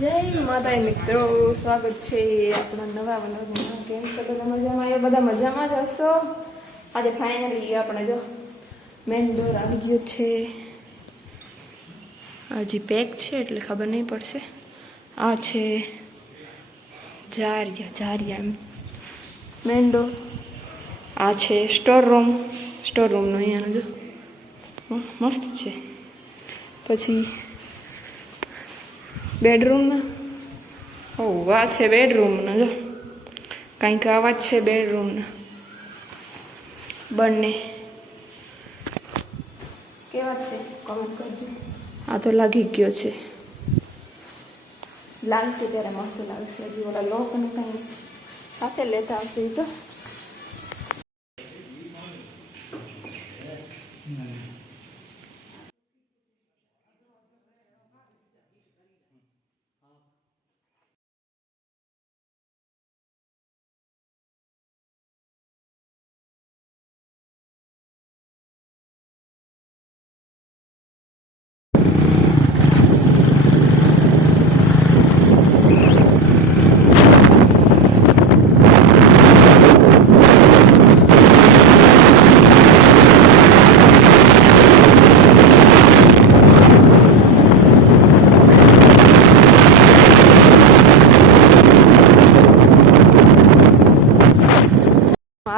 જય માતાજી મિત્રો, સ્વાગત છે આપણા નવા વલોગમાં કેમ મજામાં? બધા મજામાં જ હશો? આજે ફાઇનલી આપણે જો મેન ડોર છે. હજી પેક છે એટલે ખબર નહીં પડશે. આ છે જારિયા જારિયા એમ. મેન ડોર આ છે સ્ટોર રૂમ સ્ટોર રૂમનો અહીંયાનો જો. મસ્ત છે. પછી બેડરૂમના? ઓ આ છે બેડરૂમનો જો. કંઈક આવા જ છે બેડરૂમના. બંને. કેવા છે? કમેન્ટ કરજો. આ તો લાગી ગયો છે. લાગશે ત્યારે મસ્ત લાગશે. હજી ઓલા લોક અને કંઈ સાથે લેતા આવશે તો.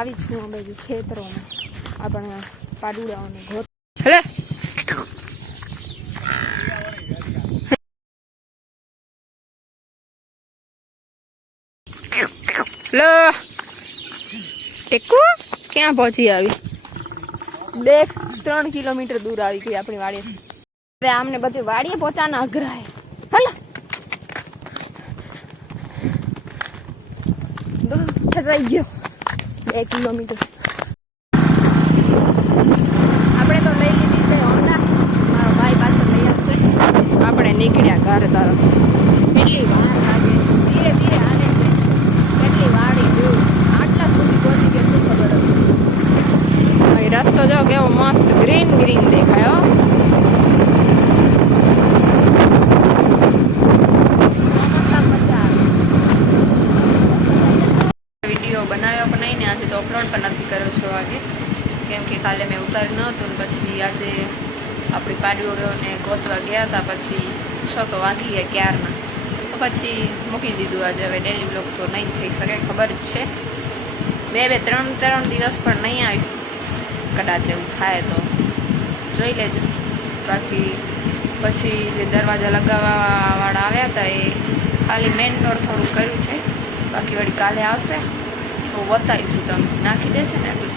આવી છું અમે ખેતરોમાં. આપણે પાડુડાઓને ગોત હેલે? લો ટેકુ ક્યાં પહોંચી આવી? બે ત્રણ કિલોમીટર દૂર આવી ગઈ આપણી વાડી હવે આમને બધી વાડીએ પહોંચાના અઘરાય હલો? રહી ગયો. બે કિલોમીટર. આપણે તો લઈ લીધી છે હોન્ડા. મારો ભાઈ પાછળ લઈ આવશે. આપણે નીકળ્યા ઘર તરફ. કેટલી વાર લાગે? ધીરે ધીરે હાલે છે. કેટલી વાડી દૂર આટલા સુધી પહોંચી ગયા, શું ખબર રસ્તો જો કેવો મસ્ત ગ્રીન ગ્રીન દેખાય વીડિયો બનાવ્યો પણ નહીં ને આજે તો અપલોડ પણ નથી કર્યો છો આજે કેમ કે કાલે મેં ઉતાર્યું ન હતું ને પછી આજે આપણી પાડીઓને ગોતવા ગયા હતા પછી છ તો વાગી ગયા ક્યારના તો પછી મૂકી દીધું આજે. હવે ડેલી બ્લોગ તો નહીં થઈ શકે, ખબર જ છે. બે બે ત્રણ ત્રણ દિવસ પણ નહીં આવી કદાચ એવું થાય તો. જોઈ લેજો. બાકી પછી જે દરવાજા લગાવવાવાળા આવ્યા હતા એ ખાલી મેન ડોર થોડું કર્યું છે. બાકી વળી કાલે આવશે. તો બતાવીશું તમને નાખી દેશે ને